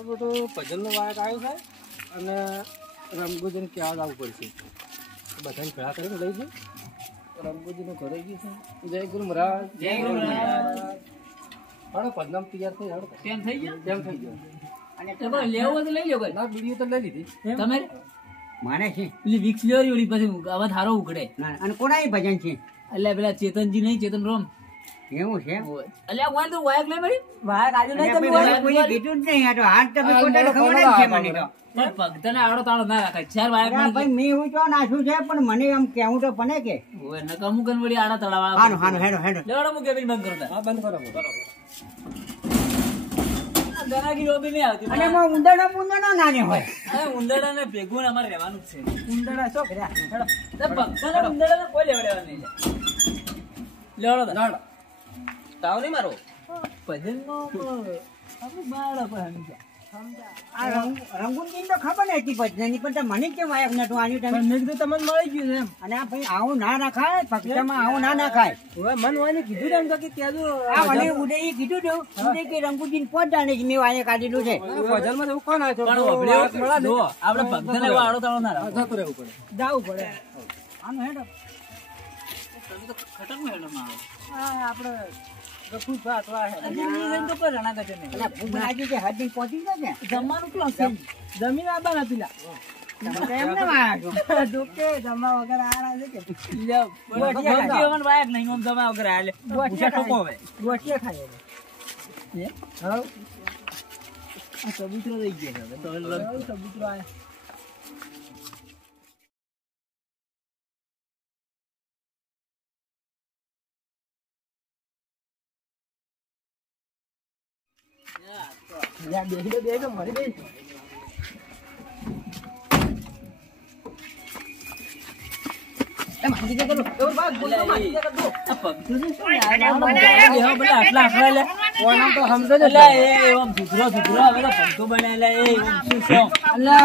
મારો બેટો ભજનનો વાયક આવ્યો છે અને રમગોજીને ક્યાં જવું પડશે બધાને ભેળા કરીને લઈ જઈએ રમગોજીને ઘરે ગયું છે જય ગુરુ મહારાજ જય ગુરુ મહારાજ હાડો પદનામ તૈયાર થઈ હાડો કેમ થઈ ગયો અને તમારે લેવો તો લઈ લો ભાઈ ના બીડીઓ તો લઈ લીધી તમારે માને છે પેલી વિક્સ લેવાની ઓલી પછી અવાજ સારો ઉકળે અને કોના ભજન છે એટલે પેલા ચેતનજી નહીં ચેતન રોમ એવું છે એટલે આ તો વાયક લઈ મળી વાયક આજે નહીં તમે કોઈ કીધું જ નહીં આ તો હાથ તમે પોતાને ખબર જ છે મને તો ભક્તને આવડો તાળો ના રાખાય ચાર વાયક ભાઈ મેં એવું તો નાખ્યું છે પણ મને આમ કેવું તો બને કે ઓય નકામું કન વળી આડા તળાવા હાનો હાનો હેડો હેડો લેવડો મુકે બી બંધ કરતા હા બંધ કરો બરાબર ગરાગી રોબી નહીં આવતી અને મો ઉંદરડો નાને હોય આ ઉંદરડાને ભેગું અમારે રહેવાનું છે ઉંદરડા શું કર્યા હેડો તે ભક્તને ઉંદરડાને કોઈ લેવડેવા નહીં લેવડો દાડો તાવ નહીં મારો ભજનનો આપણું બાળો પણ આ રંગુનજી તો ખબર નથી ભજનની પણ મને કેમ વાયક નતું આલ્યું તમે મેં કીધું તમને મળી ગયું એમ અને આ ભાઈ આવું ના નાખાય ભક્તમાં આવું ના નાખાય હવે મન વાયને કીધું એમ કે ત્યાં આ મને ઉદય કીધું તું ઉદય કે રંગુનજી પોત જાણે છે મેં વાયક કાઢેલું છે ભજનમાં એવું કોણ આવ્યો પણ જો આપણે ભક્તને વાળો તાળો ના રાખો જતું રહેવું પડે જાવું પડે આનો હેડો તમે તો ખટક હેડો મારો હા આપણે ગફુ ફાટવા હે અજી તો કોઈ રણા કાચે નહીં એટલે ભૂખ લાગી છે હદ ની પહોંચી ગયો છે જમવાનું ક્યાં છે જમીન આબા નથી લા એમ ના વાયો ડોકે જમા વગર આરા છે કે લે ગોઠિયા વાયક નહીં ઓમ જમા વગર આલે ગોઠિયા ઠોકો હવે ગોઠિયા ખાય હે હા આ કબૂતરો રહી ગયા હવે તો કબૂતરો આયા Ya, dia mari deh. Mati jaga dulu. Bang, mati jaga dulu. Apa? Itu sih ya. Belah akhlak le. Orang to हमसे ले ओम दूसरा वाला पंतो बनायला ओम શું અલ્લા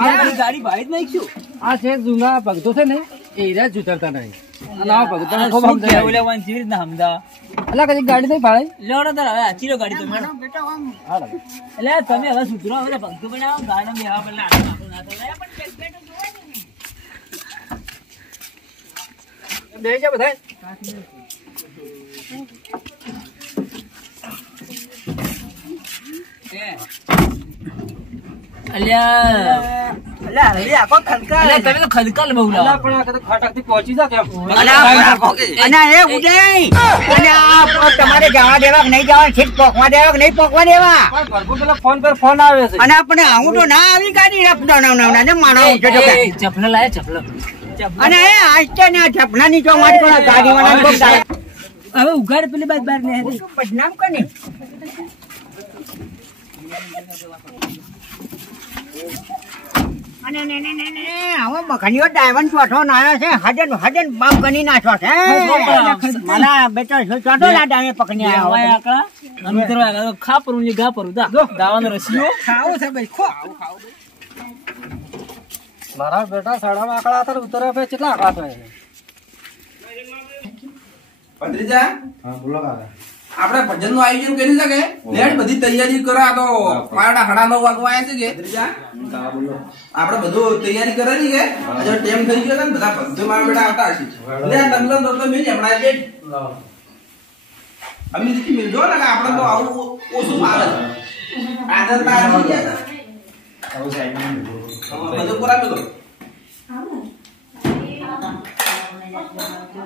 આ ગાડી ભાઈ જ નહીં છું આ છે જૂના ભક્તો છે ને એ ઈરા જ ઉતરતા નહીં અને આ ભક્તોને ખૂબ સમજાય ઓલે વન જીવી ના સમજા અલ્લા કદી ગાડી નહીં ભાડે લેવડો તો હવે આચીરો ગાડી તો મેડમ બેટા આમ હાલો એટલે તમે હવે સુધરો હવે ભક્તો બનાવો ગાડી બે હા પેલા આટો ના થાય પણ બેટો જોવાય ને દે જા બધાય તમારે જવા દેવા નહીં જવા ઠીક પોકવા દેવા નહીં પોકવા દેવા ફોન પર ફોન આવે છે અને આપણે આવું તો ના આવી ગાડી માણો ચપલા લાય ચપલા અને ચપલા ની જો મારી ગાડી વાળા હવે ઉઘાડ પેલી બાદ બાર ને બદનામ કરે હવે બખણીઓ ડાયમંડ ચોથો નાયો છે હજન બાપ ગણી નાખ્યો છે મારા બેટા ચોથો ના ડાયમંડ પકડી આવ્યો ખાપરું ગાપરું દાવાનો રસીઓ ખાવું છે ભાઈ મારા બેટા સાડામાં આકડા હતા ઉતરે કેટલા આકડા થાય ભત્રીજા હા બોલો કાકા આપણે ભજન નું આયોજન કર્યું છે કે લેટ બધી તૈયારી કરો આ તો મારા 9:30 વાગવા આવ્યા છે કે ભત્રીજા આપણે બધું તૈયારી કરેલી કે હજુ ટાઈમ થઈ ગયો છે ને બધા ભક્તો મારા બેટા આવતા હશે લે ડંગલો તો મેં હમણાં જે અમે દીધી મિલજો ને આપણે તો આવું ઓછું આવે આદર તાર આવી ગયા આવું સાઈડ બધું પૂરા મેલો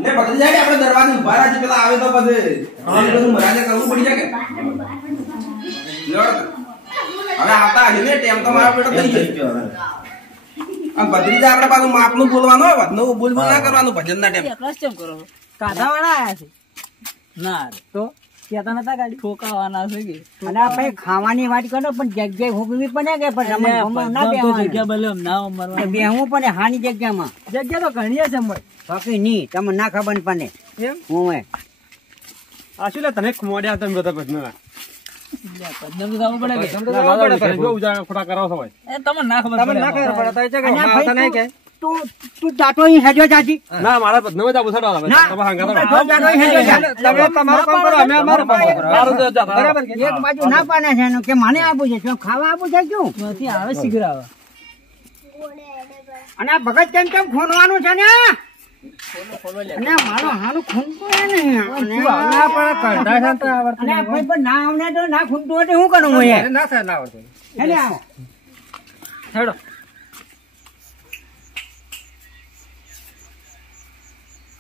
લે બદલી જાય આપણે દરવાજે ઉભા રાખી પેલા આવે તો પછી બધું મરાજે કરવું પડી જાય કે લોડ હવે આવતા હે ને ટેમ તો મારો બેટો થઈ ગયો આ બદલી જાય આપણે પાછું માપનું બોલવાનું હોય વધનું બોલ ના કરવાનું ભજન ના ટેમ એકલા કેમ કરો કાઢા વાળા આયા છે ના તો કેતા નતા ગાડી ઠોકાવાના છે કે અને આપણે ખાવાની વાત કરો પણ જગ્યાએ હોગવી પડે કે પણ ના જગ્યા બલમ ના મરવા બેહવું પડે હાની જગ્યામાં જગ્યા તો ઘણી છે મય બાકી નહીં તમને ના ખબર પડે એમ હું આશુ લે તને ખમોડ્યા તમે બધા ભજન પદ્મ તો જવું પડે કે ઉજાગર ખોટા કરાવો છો ભાઈ એ તમને ના ખબર પડે તું જાતો અહીં હેજો જાતી ના મારા પત્ની જ આવું છે ના તમે હાંગા તું જાતો અહીં હેજો જા. તમે તમારું કામ કરો અમે અમારું કામ કરો મારું તો જા બરાબર એક બાજુ ના પાને છે એનું કે મને આપવું છે શું ખાવા આપવું છે શું ત્યાંથી આવે શીઘ્ર આવે અને આ ભગત કેમ ખૂનવાનું છે ને અને મારો હારું ખૂનતું હે ને અને ના પણ કરતા છે તો આવડતું અને કોઈ પણ ના આવડે તો ના ખૂનતું હોય તો શું કરું હું યાર ના થાય ના આવડે હેલે આવો હેડો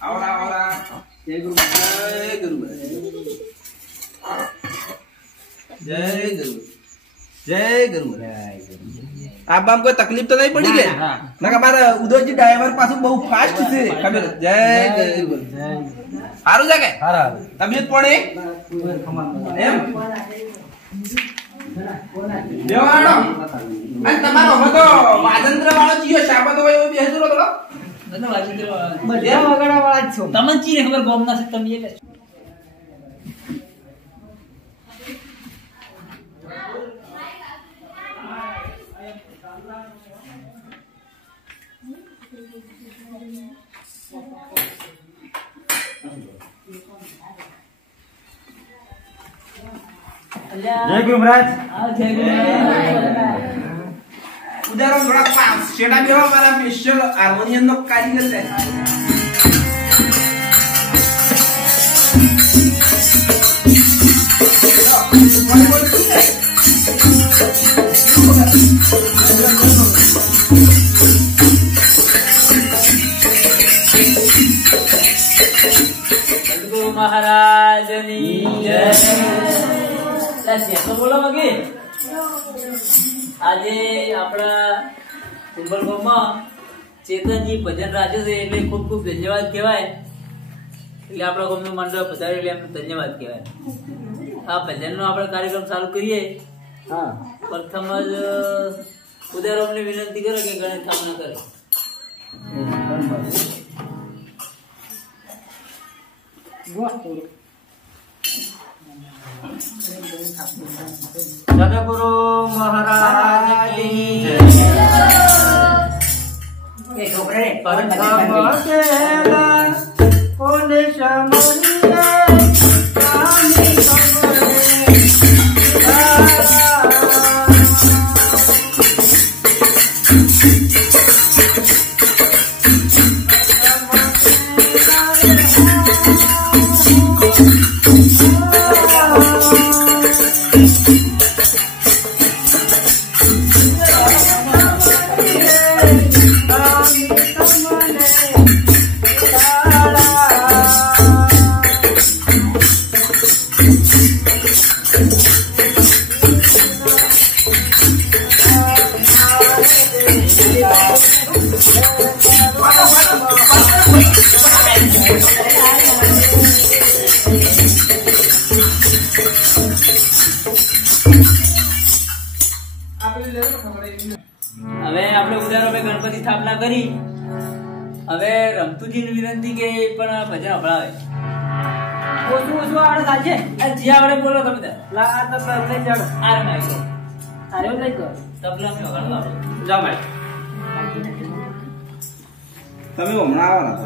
આવડા જય ગુરુ જય ગુરુ આ બામ કોઈ તકલીફ તો નહીં પડી ગઈ ના કે મારા ઉદયજી ડ્રાઈવર પાછું બહુ ફાસ્ટ છે ખબર જય ગુરુ સારું છે કે તબિયત પડે એમ દેવાડો અને તમારો હવે તો વાજંત્ર વાળો ચિયો શાબત હોય એવો બેસરો થોડો બધા વગાડવા વાળા જ છો તમને ચીને ખબર ગોમ ના છે તમે એટલે જય ગુરુ મહારાજ ઉદાહરણ થોડા પાસ શેડા બેવા મારા સ્પેશિયલ હાર્મોનિયમ નો કારીગર છે સદગુરુ મહારાજની જય. તો બોલો મગી આજે આપણા કુંભલગામમાં ચેતનજી ભજન રાખે છે એટલે ખૂબ ખૂબ ધન્યવાદ કહેવાય. એટલે આપણા ગામનું મંડળ પધાર્યું એટલે એમને ધન્યવાદ કહેવાય. આ ભજનનો આપણે કાર્યક્રમ ચાલુ કરીએ. પ્રથમ જ ઉદાહરણને વિનંતી કરે કે ગણેશ કામના કરે. સદગુરુ મહારાજની જય. એ છોકરે કોને સમરીએ કામી હવે આપણે ઉદાહરણ ગણપતિ સ્થાપના કરી. હવે રમતુજીની વિનંતી કે પણ ભજન સંભળાવે. ઓછું ઓછું આવડે સાચે જે આવડે બોલો તમે તાર. આ તબલા લઈ જાડો આ માઈક અરે લઈ ગયો તબલા મે વગાડવા જા માઈક તમે હમણાં આવવાના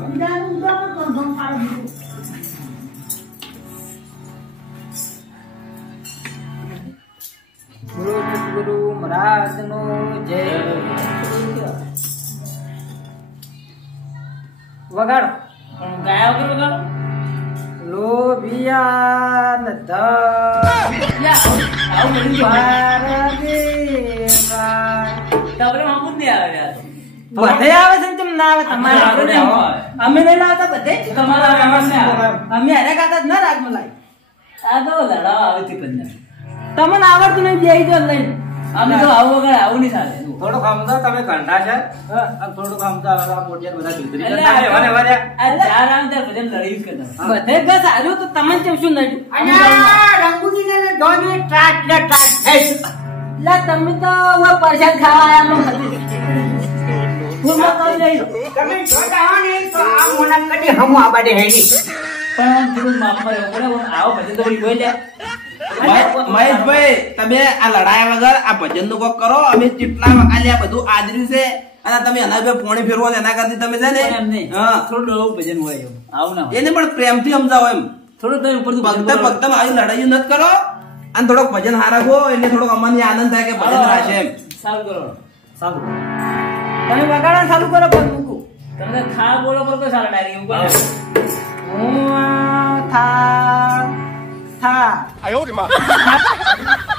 ગુરુ મહારાજનો જય. વગાડો પણ ગાયા વગર વગાડો. લોભિયા ન બધે આવે છે તેમ ના આવે તમારે અમે નહીં લાવતા બધે તમારા અમે અરે ગાતા જ ના રાજમલાઈ આ તો લડાવા આવે છે કન્યા તમને આવડતું નહીં બે જો લઈને અમે તો આવું વગર આવું નહીં ચાલે. થોડું સમજો તમે કંઠા છે અને થોડું સમજો આ મોટિયા બધા સુધરી એટલે જતા વરે વરે આ ચાર આમ ત્યાં ભજન લડી જ કરતા બધે બસ આજુ તો તમને કેમ શું નડ્યું અને રંગુજીને જોની ટ્રાટ ને ટ્રાટ થઈ લા તમે તો વો પરસાદ ખાવા આયા પૂર્ણ કરી લઈ તમે જોતા હો ને તો આ મોના કદી હમુ આબાડે હેડી પણ આમ થોડું માફ કરે બરાબર આવો ભજન તો બોલી બોલ્યા. મહેશભાઈ તમે આ લડાયા વગર આ ભજન નું કોક કરો અમે કેટલા વખાલ્યા બધું આદર્યું છે અને તમે એના બે પોણી ફેરવો ને એના કરતી તમે છે ને એમ નહીં. હા થોડું નવું ભજન હોય એવું. આવું ના હોય. એને પણ પ્રેમથી સમજાવો એમ થોડું તમે ઉપરથી ભજન ભક્ત કરો. ભક્ત આવી લડાઈ નથી કરો અને થોડોક ભજન હારગો એટલે થોડોક અમને આનંદ થાય કે ભજન રાશે એમ સારું કરો. સારું. તમે વગાડવાનું ચાલુ કરો પણ મૂકું. તમે થા બોલો પર કોઈ સારા ડાયરી એવું કરો. થા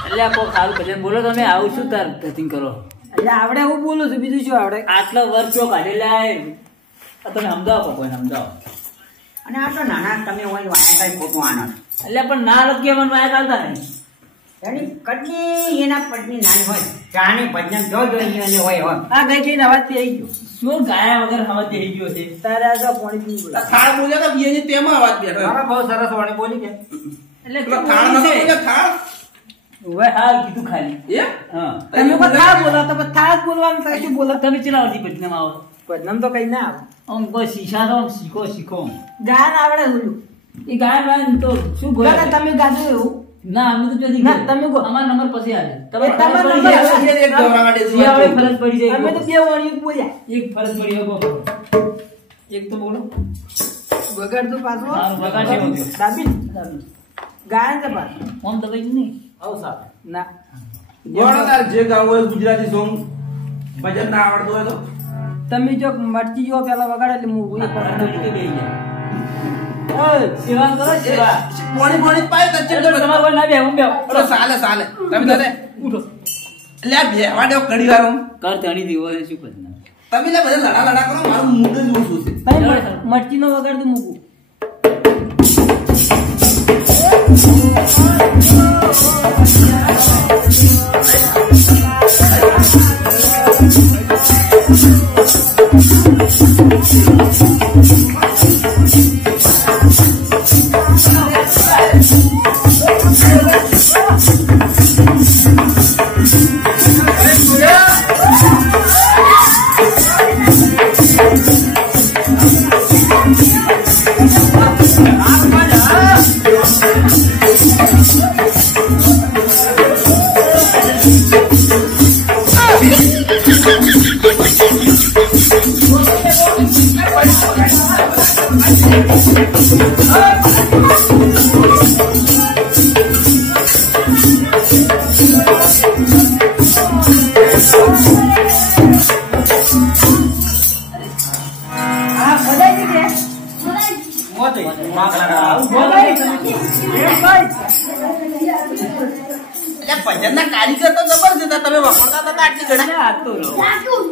એટલે આ કોઈ સારું ભજન બોલો તમે આવું શું તાર ધતિંગ કરો. એટલે આવડે હું બોલું છું બીજું શું આવડે. આટલા વર્ષો કાઢેલા તમે સમજાવો કોઈને સમજાવો. અને આ તો નાના તમે હોય વાયા કઈ ખોટું આનંદ એટલે પણ ના લખીએ મને વાયા ચાલતા નહીં. એની કટની એના પટની નાની હોય ચાની ભજન જો જોઈએ અને હોય આ ગઈ જઈને અવાજ થી આવી ગયો. શું ગાયા વગર સમજ થઈ ગયો છે. તારે આ જો પાણી પીવું પડે. થાળ બોલ્યા તો બીજી તેમાં અવાજ બેઠો હવે બહુ સરસ વાણી બોલી કે એટલે પેલો થાળ નતો બોલ્યો થાળ હવે હા કીધું ખાલી. એ હા તમે કોઈ થાળ બોલો તો પછી થાળ જ બોલવાનું થાય શું બોલો. તમે ચેલા વર્ષથી ભજનમાં આવો. ભજન તો કઈ ના આવે. આમ કોઈ શીશા તો આમ શીખો. ગાન આવડે બોલું. એ ગાય વાય તો શું બોલે તમે ગાધું એવું ના અમે તો ત્યાંથી ના, ગયા. તમે ગો. અમારો નંબર પછી આવે. તમારો ફરજ નંબર પડી જાય. આવે. એક ગૌરા માટે શિયાળાએ ફરજ પડી જાય. અમે તો બે વાણી બોલ્યા એક ફરજ પડી હવે બોલો. એક તો બોલો. વગાડતું પાછું હા, વગાડશે એવું. દાબી ગાયન છે પાછું આમ તો કઈ નહીં. આવું સારું. ના ગોળો તાર જે ગાવું હોય ગુજરાતી સોંગ ભજન ના આવડતું હોય તો તમે જો મરચી જો પેલા વગાડે એટલે હું આ તો નીચે બેસી જાય. ઓય, સેવા કરો સેવા. પોણી પોણી પાય તચ્ચે એટલે તમારે કોઈ ના બે હું બે અરે સાલે સાલે તમે તને ઉઠો. એટલે આ બેવા દેવ ઘડી વાર હું. કર ધણી દીવો છે શું ભજન. તમે લે બધા લડા કરો મારું મૂડ જ ઓછું છે મરચી નો વગાડતું મૂકું ભજન ના કારીગર તો જબર છે તમે વખોડતા હતા આટલી ઘણા આ તો લો.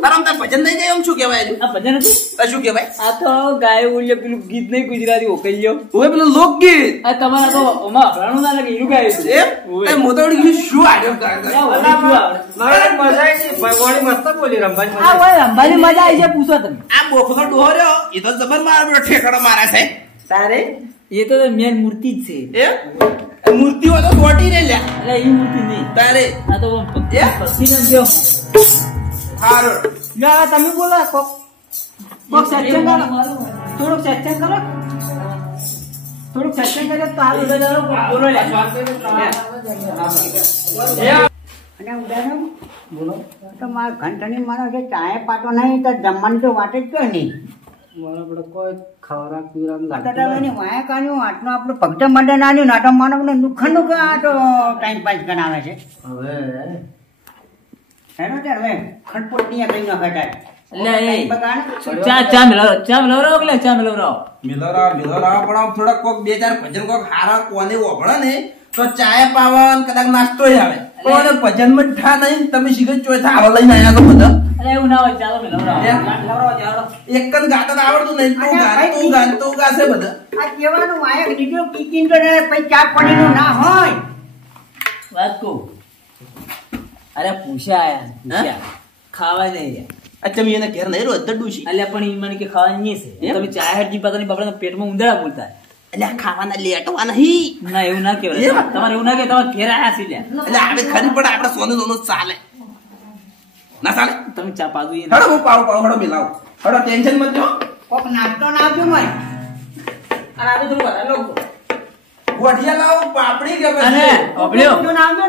તારા તાર ભજન નહીં જાય એમ શું કહેવાય હજુ? આ ભજન હતું. આ શું કહેવાય આ તો ગાય બોલ્યો પેલું ગીત નહીં ગુજરાતી ઓકલ્યો. ઓય પેલું લોકગીત આ તમારા તો ઓમાં ભણવું ના લાગે ઈરું ગાય છે. એમ એ મોતોડી ગયું શું આડ્યો આ હોય અંબાની મજા આવી છે પૂછો તમે આ બોખલો ડોહો રહ્યો એ તો જબર મારા ઠેકડો મારે છે તારે એ તો મેન મૂર્તિ જ છે. એ મૂર્તિઓ તો છોટી રે લ્યા એટલે એ મૂર્તિ નહીં. તારે આ તો એ? ભક્તિનો જો. હારું જા તમે બોલો કોક સત્સંગ કરો થોડુંક સત્સંગ કરો થોડુંક સત્સંગ કરે તો સારું. બોલો લે. અને ઉદાહરણ બોલો તો મારા ઘંટણી મારો જે ચાય પાટો નહીં તો જમવાનું તો વાટે જ કયો નહીં વાયા કાઢ્યું આટલું આપણું ભક્ત મંડળ નાનું નાટક માનવ નુકસાનનું કે આ તો ટાઈમ પાસ કરાવે છે હેનો ત્યારે હવે ખટપટ નહીં કઈ ન ઘટાય એટલે એ ચા મેલવરાવો કે ચા મેલવરાવો. મિલોરા પણ આમ થોડા કોક બે ચાર ભજન કોક હારા કોને ઓભળે ને તો ચાય પાવન કદાચ નાસ્તો આવે પણ ભજન માં ઠા નહીં તમે શીખે ચોથા આવા લઈને આયા તો બધા એટલે એવું ના હોય. ચાલો મેલવરાવો. એક જ ગાતા તો આવડતું નહીં તું ગાશે બધા આ કહેવાનું વાયા દીધું ટીચિંગ તો પછી ચા પાણીનું ના હોય વાત કહું. અરે પૂછ્યા ખાવા નહીં રહ્યા. અચ્છા મેં એને ઘેર નહીં રોજ ડૂસી અલ્યા પણ ઈ મને કે ખાવા નહીં છે. તમે ચા હેડજી પાતાની બાપડા પેટમાં ઉંદરા બોલતા. એટલે આ ખાવાના લેટવા નહીં ના એવું ના કહેવાય. તમારે એવું ના કે તમારે ઘેર આયા છે લ્યા. એટલે આપણે ખરી પડે આપણે સોનું ચાલે ના ચાલે તમે ચા પાદુ એ હડો હું પાવ હડો મિલાવ હડો ટેન્શન મત જો કોક નાસ્તો ના આપજો મને અને આ તો થોડું વધારે લોકો. ગોઠિયા લાવો પાપડી કે અને પછી ઓપડ્યો. નાસ્તો ના આપજો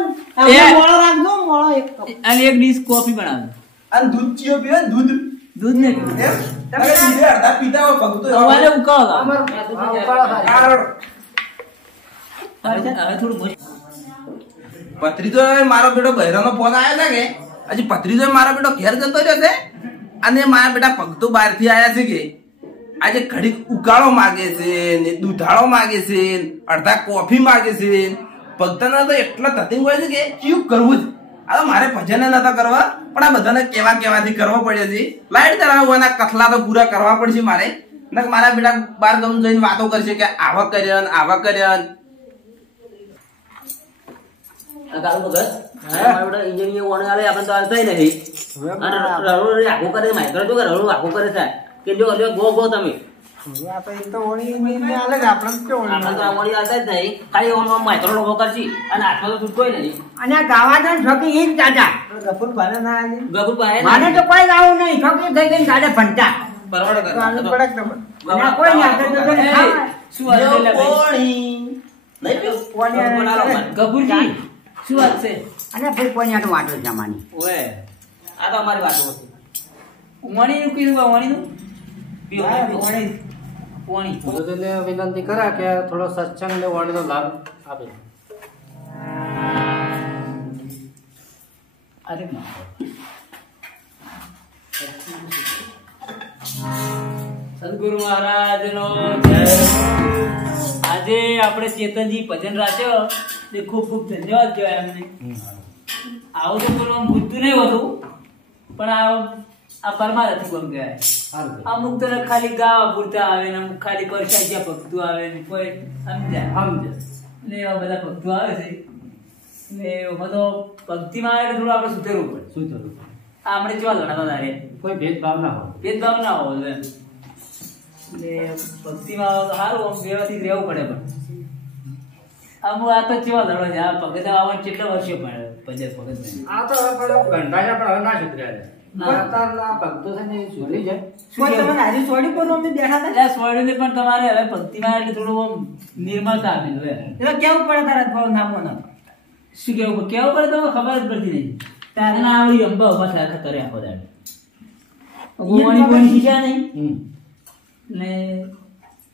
ને એ. મોળો રાખજો મોળો એક કપ. અને એક ડીશ કોફી બનાવો. અને દૂધ ચિયો પીવે દૂધ દૂધ ને પીવું. એમ તમે બીજે અડધા પીતા હોય ભગતો સવારે ઉકાળો. અમારું હવે થોડું મોટું. પત્રીજો મારો બેટો બહેરાનો ફોન આવ્યો છે કે હજી પત્રીજો મારો બેટો ઘેર જતો રહ્યો છે અને મારા બેટા ભક્તો બહાર થી આવ્યા છે કે આજે ઘડીક ઉકાળો માગે છે ને દૂધાળો માગે છે અડધા કોફી માગે છે ભક્તના તો એટલો તતિંગ હોય છે કે કયું કરવું જ આ મારે ભજન નતા કરવા પણ આ બધાને કેવાથી કરવો પડે છે લાઈટ તરાવવાના કથલા તો પૂરા કરવા પડશે મારે નક મારા બેટા બાર ગમ જઈને વાતો કરશે કે આવા કર્યા કાળુ ભગત મારા બેટા engineer ઓને આલે આપણે તો હાલતા નહીં અને રળો આખો કરે માઈકરો તો રળો આખો કરે છે કે જો ગો તમે આપણે તો ઓણી હાલતા જ નહીં ખાલી ઓમ માઈકરો લોગો કરશી અને આઠમાં તો છૂટકો નહીં અને આ ગાવાના છોકરી ઈ જ દાદા ગફુર પાને મારે તો કોઈ ગાવું નહીં છોકરી થઈ ગઈ દાદા ભણતા પરવડે કરે અને કોઈ ના આપણે તો શું વાત છે લે ભાઈ? નહીં પીવું ગફુરજી, શું વાત છે? અને ભાઈ કોઈ ના તો વાતો જમાની ઓએ આ તો અમારી વાતો હતી વાણીનું કીધું બા, વાણીનું પીવો, વાણી બધાને વિનંતી કરા કે થોડો સત્સંગ ને વાણીનો લાભ આપે. અરે સદગુરુ મહારાજનો જય. આજે આપણે ચેતનજી ભજન રાખ્યો તે ખૂબ ખૂબ ધન્યવાદ કહેવાય એમને. આવું તો કોઈ મૂર્તું નહીં હોતું પણ આ પરમારથી ગમ કહેવાય. અમુક તો ખાલી ગાવા પૂરતા આવે ને અમુક ખાલી પરસાઈ ભક્તો આવે ને કોઈ સમજ્યા ને એવા બધા ભક્તો આવે છે ને બધો ભક્તિમાં આવે એટલે થોડું આપણે સુધરવું પડે. શું થયું? આપણે કેવા લડાતા તારે કોઈ ભેદભાવ ના હોય. ભેદભાવ ના હોવો જોઈએ એમ. ને ભક્તિમાં સારું આમ વ્યવસ્થિત રહેવું પડે પણ અમુક આ તો કેવા લડો છે આ ભગત આવવાનું કેટલા વર્ષો પડે ભજન ભગત આ તો હવે પણ ઘંટાયા પણ હવે ના સુધર્યા છે. અત્યારના ભક્તો છે ને એ સુધરી જાય. સોડી પર અમે બેઠા હતા એટલે સ્વર્ણ પણ તમારે હવે ભક્તિમાં એટલે થોડું આમ નિર્મળતા આપેલું એમ. એટલે કેવું પડે તારા નામો ના શું કેવું પડે તો ખબર જ પડતી નહીં. તારે ના આવડી અંબા ઉભા થયા ખતરે આખો દાડો. ગોવાણી કોઈ શીખ્યા નહીં ને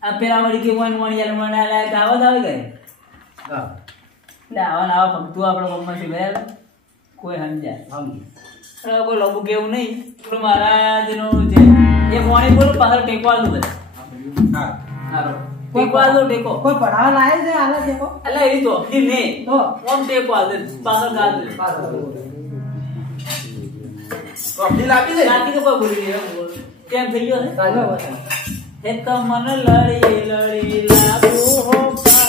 આ પેલા વળી કે વાણી ગાવા જ આવી ગયા. હા, એટલે આવા ભક્તો આપણા મમ્મા છે ગયા કોઈ સમજ્યા સમજી. કોઈ લોકો કેવું નહીં થોડું મહારાજનું છે એ વાણી બોલો પાછળ ટેકો આલું બધા. હારો ટેકો આલો ટેકો કોઈ પડાવા લાવે છે આલા દેખો એટલે એ તો ને તો ઓમ ટેકો આલે પાછળ ગાલ દે કોફી લાવી દે બાકી તો કોઈ બોલી નહીં કેમ થઈ ગયો છે હે તો મન લડી લાગુ હો પાય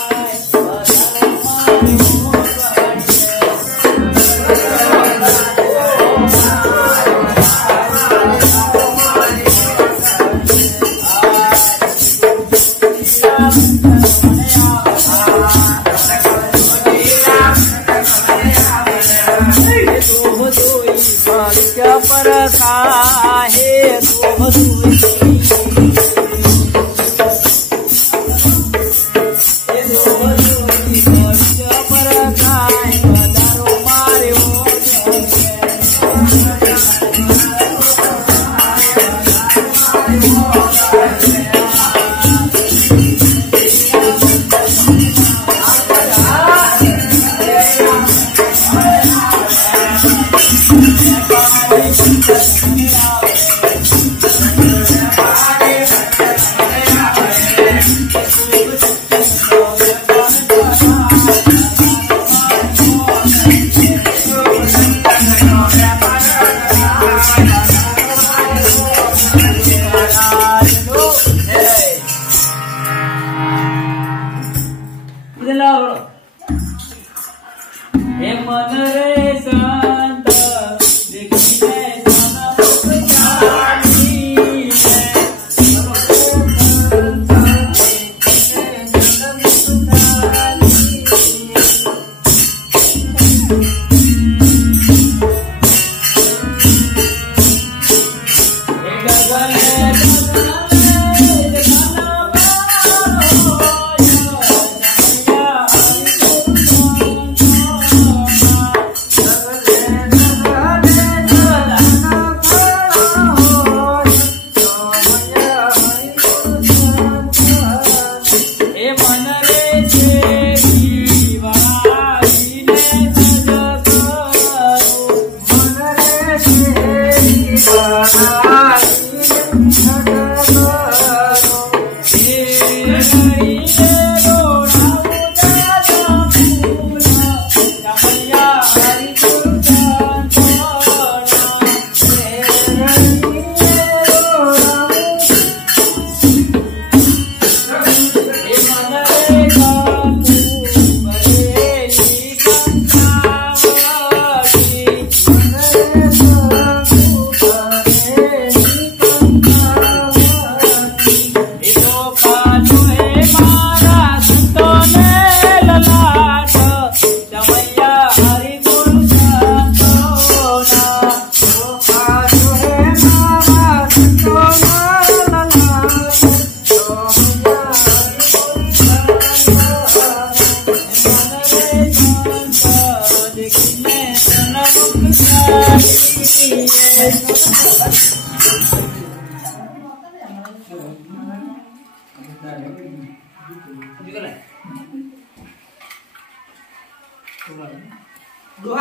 ડોહા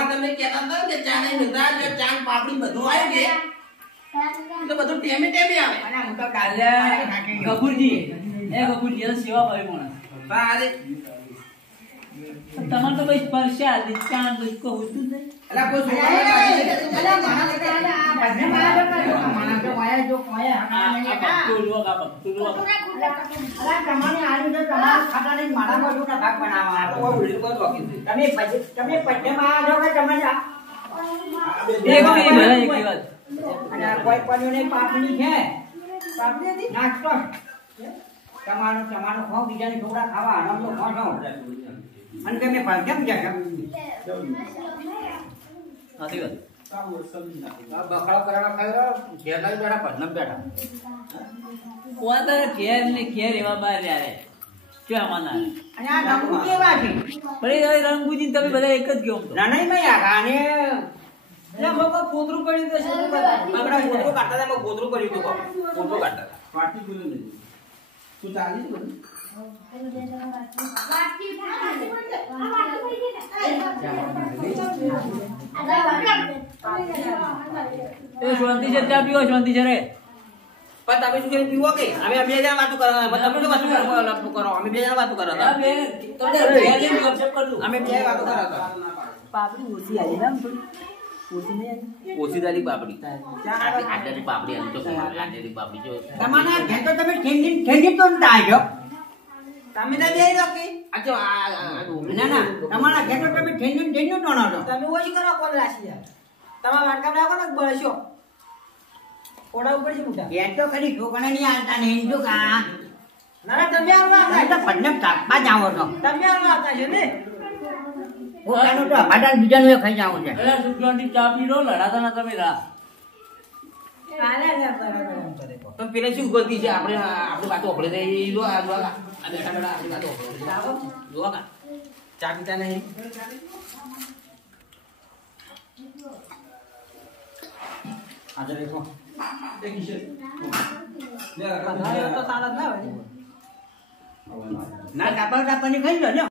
તમે કહેતા હતા કે ચા નહીં મિલતા એટલે ચા ને પાપડી બધું આવ્યું કે તો બધું ટેમે ટેમે આવે અને હું તો ગફુરજી એ સેવા ભાઈ માણસ અરે તમારે તો ભાઈ સ્પર્શા ચાંદ કોઈ કહું છું નહીં અલા કોઈ પાપડી છે નાસ્તો તમારું ખાવ બીજાને છોકરા ખાવા આરામ તો ખો છો અને તમે કેમ જાય નથી વાત બખાડો કરાવવા ખાયો ઘેર લાવી બેઠા પદનમ બેઠા પોતાના ઘેર એવા બહાર યારે ક્યાં માના અને આ નમૂ કેવા છે પણ એ રંગુજી તમે બધા એક જ ગયો ના નહીં ભાઈ આને એટલે મોકો કોતરું પડ્યું તો શું આપડા ફોટો કાઢતા હતા ગોદરું કર્યું હતું ફોટો કાઢતા હતા પાટી બોલ્યું નહીં તું ચાલી જ બધું એ શાંતિ છે ચા પીવો શાંતિ છે રે પણ તમે શું કરી પીવો કે અમે બે જણા વાતો કરો તમે તો વાતો કરો અમે બે જણા વાતો કરો તમે ગપશપ કરજો અમે બે વાતો કરો હતા પાપડી ઓછી આવી ને થોડી ઓછી નહીં ઓછી દાલી પાપડી આટલી પાપડી આમ તો આટલી પાપડી જો તમારા ઘેર તો તમે ઠેંડી તો નતા આવ્યો તમે ના બે કે આ જો ના ના તમારા ઘેર તો તમે ઠેંડી તો નતો તમે ઓછી કરો કોણ રાશી તમારા વાટકા રાખો ને બળશો ઓડા ઉપર છે મોટા ઘેર તો ખરી છોકરા ની આલતા નહીં શું કા ના તમે આવવા તો પદનમ તાપવા જ આવો છો તમે આવતા છો ને પોતાનું તો ભાડા બીજાનું એ ખાઈ જાવ છે એટલે સુખી ચા પી લો લડાતા ના તમે રા કાલે ને તો પેલે શું ગલતી છે આપણે આપણી વાતો આપણે રહી લો આ બેઠા બેઠા આપણી વાતો જો કા ચા પીતા નહીં આજે દેખો દેખી છે તો સારા ના હોય ના કાપડ કાપડની ખાઈ લો ને